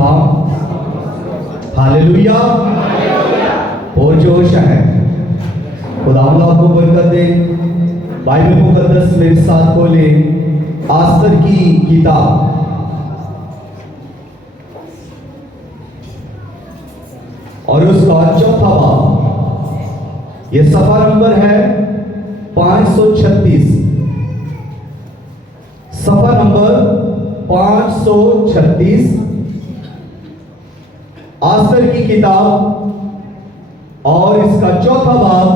सलाम। हालेलुया। और जोश है। खुदा आपको बरकत दे। बाइबल मुकद्दस मेरे साथ खोले आस्तर की किताब और उसका चौथा बाब। यह सफा नंबर है 536। सफा नंबर 536 आस्तर की किताब और इसका चौथा बाब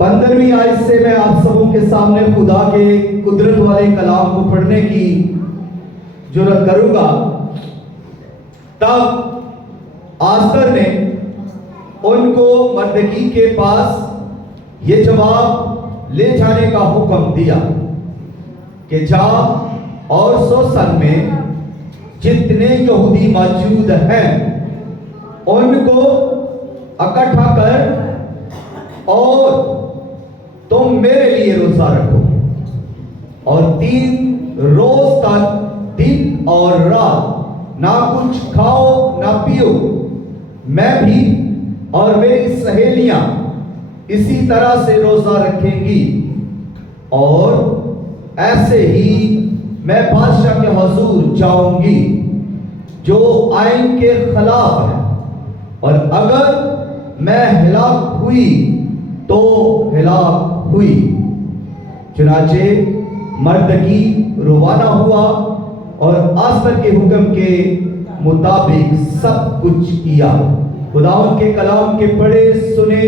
15वीं आयत से मैं आप सबों के सामने खुदा के कुदरत वाले कलाम को पढ़ने की जुर्रत करूंगा। तब आस्तर ने उनको मर्दकी के पास ये जवाब ले जाने का हुक्म दिया कि जा और सोसन में जितने यहूदी मौजूद हैं उनको इकट्ठा कर और तुम मेरे लिए रोजा रखो और 3 रोज तक दिन और रात ना कुछ खाओ ना पियो। मैं भी और मेरी सहेलियां इसी तरह से रोजा रखेंगी और ऐसे ही मैं बादशाह के हुजूर जाऊंगी जो आईन के खिलाफ है, और अगर मैं हिलाक हुई तो हिलाक हुई। चुनाचे मर्दकी रवाना हुआ और आस्तर के हुक्म के मुताबिक सब कुछ किया। खुदावन के कलाम के पढ़े सुने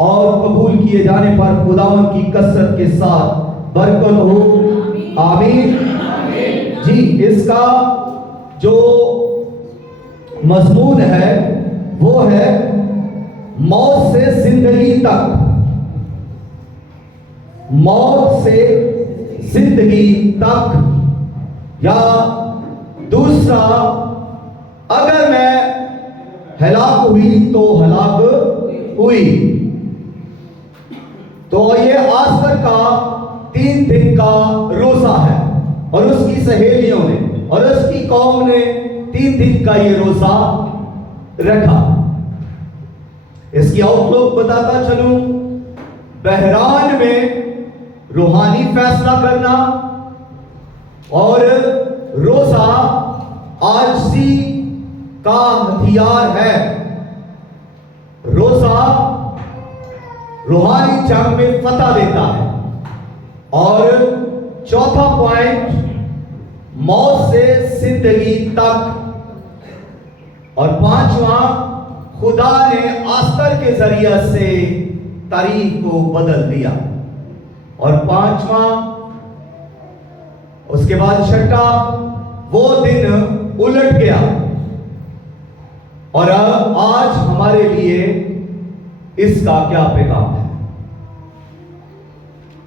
और कबूल किए जाने पर खुदावन की कसरत के साथ बरकत हो। आमीन। जी, इसका जो मजमून है वो है मौत से जिंदगी तक। मौत से जिंदगी तक, या दूसरा अगर मैं हलाक हुई तो हलाक हुई। तो ये आस्तर का 3 दिन का रोजा है और उसकी सहेलियों ने और उसकी कौम ने 3 दिन का ये रोजा रखा। इसकी आउटलुक बताता चलूं। बहरान में रूहानी फैसला करना और रोजा आजिज़ी का हथियार है। रोजा रूहानी जंग में फतह देता है। और चौथा पॉइंट, मौत से जिंदगी तक। और 5वां, खुदा ने आस्तर के जरिए से तारीख को बदल दिया। और 5वां, उसके बाद 6ठा, वो दिन उलट गया। और आज हमारे लिए इसका क्या पैगाम है?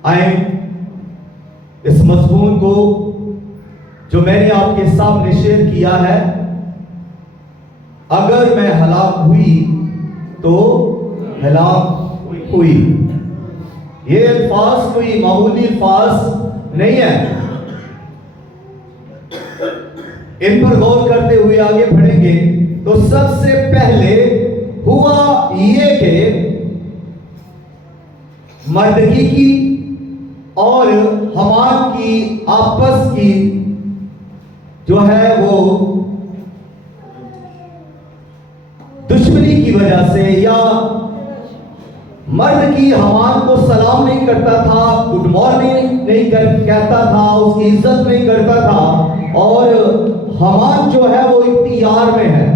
आए इस मज़मून को जो मैंने आपके सामने शेयर किया है, अगर मैं हलाक हुई तो हलाक हुई। ये अल्फाज कोई मामूली अल्फाज नहीं है। इन पर गौर करते हुए आगे बढ़ेंगे तो सबसे पहले हुआ ये कि मर्दकी की और हमान की आपस की जो है वो दुश्मनी की वजह से, या मर्द की हमान को सलाम नहीं करता था, गुड मॉर्निंग नहीं कहता था, उसकी इज्जत नहीं करता था, और हमान जो है वो इख्तियार में है।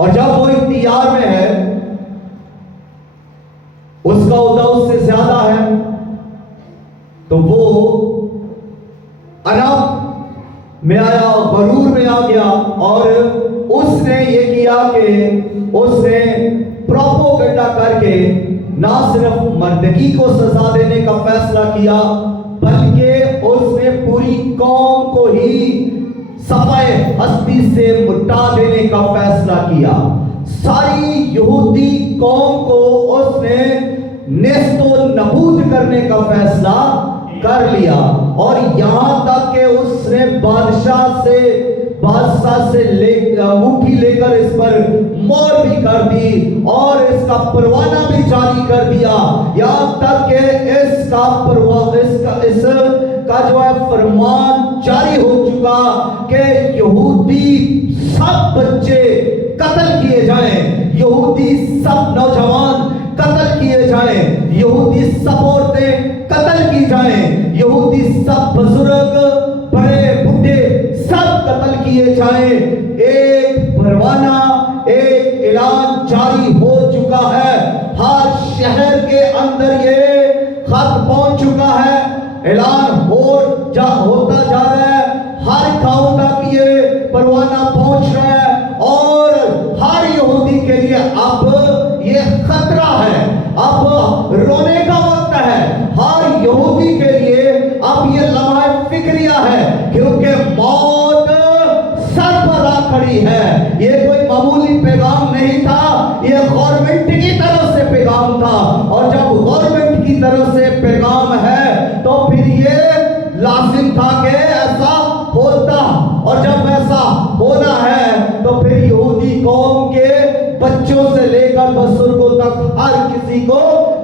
और जब वो इख्तियार में है, उसका उहदा उससे ज्यादा है, तो वो अनब में आया, गरूर में आ गया और उसने ये किया कि उसने प्रोपोगंडा करके ना सिर्फ मर्दकी को सजा देने का फैसला किया, बल्कि उसने पूरी कौम को ही सफाए हस्ती से मिटा देने का फैसला किया। सारी यहूदी कौम को उसने नेस्तो नबूद करने का फैसला कर लिया। और यहाँ तक कि उसने बादशाह से मुट्ठी लेकर इस पर मोहर भी कर दी और इसका परवाना भी जारी कर दिया। यहाँ तक कि इसका जो है फरमान जारी हो चुका कि यहूदी सब बच्चे कत्ल किए जाएं, यहूदी सब नौजवान कत्ल किए जाएं, यहूदी सब औरतें कत्ल की जाएं, यहूदी सब बुजुर्ग बड़े बूढ़े सब कत्ल किए जाएं। एक परवाना, एक ऐलान जारी हो चुका है। हर शहर के अंदर ये खत पहुंच चुका है, ऐलान होता जा रहा है, हर गांव तक ये परवाना पहुंच रहा है और हर यहूदी के लिए अब ये खतरा है, अब रोने का वक्त है। हर यहूदी के लिए अब ये लम्हा फिक्रिया है, क्योंकि मौत सर पर आ खड़ी है। ये कोई मामूली पैगाम नहीं था, ये गवर्नमेंट की तरफ से पैगाम था, और जब गवर्नमेंट की तरफ से पैगाम है तो फिर ये लाजिम था कि ऐसा होता, और जब ऐसा होना है तो फिर यहूदी कौम के बच्चों से लेकर बुजुर्गों तक हर किसी को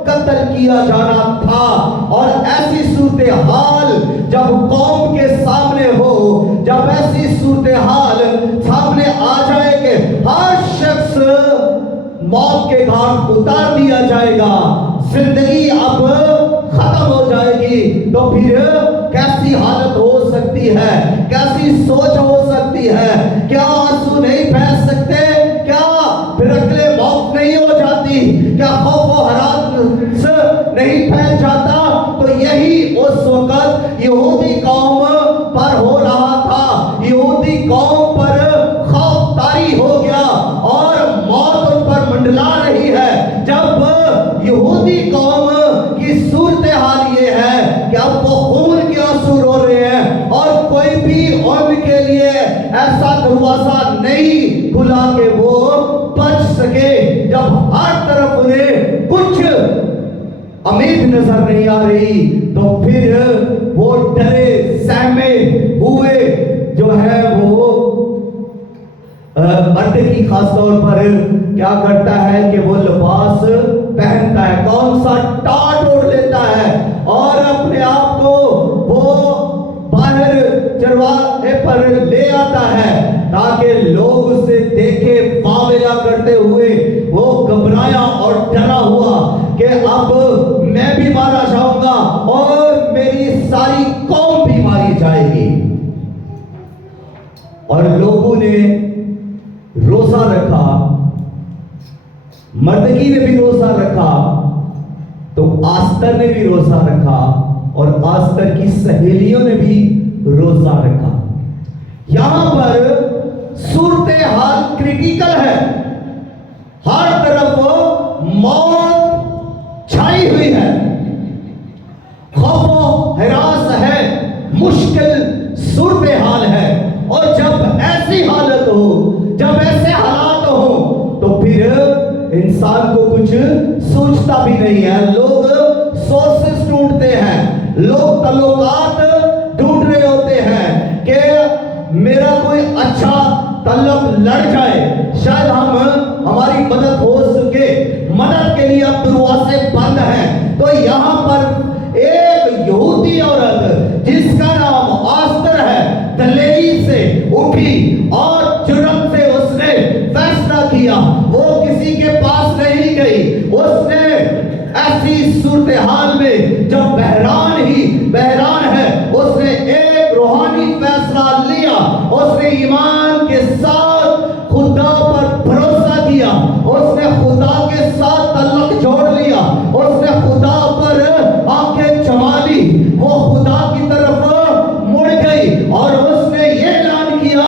कत्ल किया जाना था। और ऐसी सूरत हाल जब कौम के सामने हो, जब ऐसी सूरत हाल सामने आ जाए कि हर शख्स मौत के घाट उतार दिया जाएगा, जिंदगी अब खत्म हो जाएगी, तो फिर कैसी हालत हो सकती है, कैसी सोच हो सकती है? क्या आंसू नहीं बह सकते? क्या फिर अगले मौत नहीं हो जाती? क्या खौफ व हरास नहीं फैल जाता? तो यही उस वक्त यहूदी कौम पर हो रहा था। यहूदी कौम पर खौफ तारी हो गया और मौत उन पर मंडला रही है। जब यहूदी कौम की सूरत हाल ये है कि अब वो खून के आंसू रो रहे हैं और कोई भी उनके लिए ऐसा दरवाजा नहीं खुला कि वो बच सके। जब हर तरफ उन्हें कुछ उम्मीद नजर नहीं आ रही, तो फिर वो डरे सहमे हुए जो है वो मर्द खास तौर पर क्या करता है कि वो लिबास पहनता है, कौन सा टाट ओढ़ लेता है और अपने आप को वो बाहर चरवाहे पर ले आता है ताकि लोग उसे देखे पावेला करते हुए। वो घबराया और डरा हुआ कि अब मैं भी मारा जाऊंगा और मेरी सारी कौम भी मारी जाएगी। और लोगों ने रोजा रखा, मर्दगी ने भी रोजा रखा, तो आस्तर ने भी रोजा रखा और आस्तर की सहेलियों ने भी रोजा रखा। यहां पर सूरत हाल क्रिटिकल है, हर तरफ मौत छाई हुई है, खौफ हिरास है, मुश्किल सूरत हाल है। और जब ऐसी हालत हो, जब ऐसे हालात हो, तो फिर इंसान को कुछ सोचता भी नहीं है। लोग सोर्सेस ढूंढते हैं, लोग तल्लुकात ढूंढ रहे होते हैं कि मेरा कोई अच्छा तल्लुक लड़ जाए, शायद हमारी मदद हो सके। मदद के लिए अब दरवाजे बंद हैं। तो यहाँ पर एक यहूदी औरत जिसका नाम आस्तर है, दलेरी से उठी और जुर्म से उसने फैसला किया। वो किसी के पास नहीं गई, उसने ऐसी सूरत हाल में जब बहरान है, उसने एक रूहानी फैसला लिया। उसने ईमान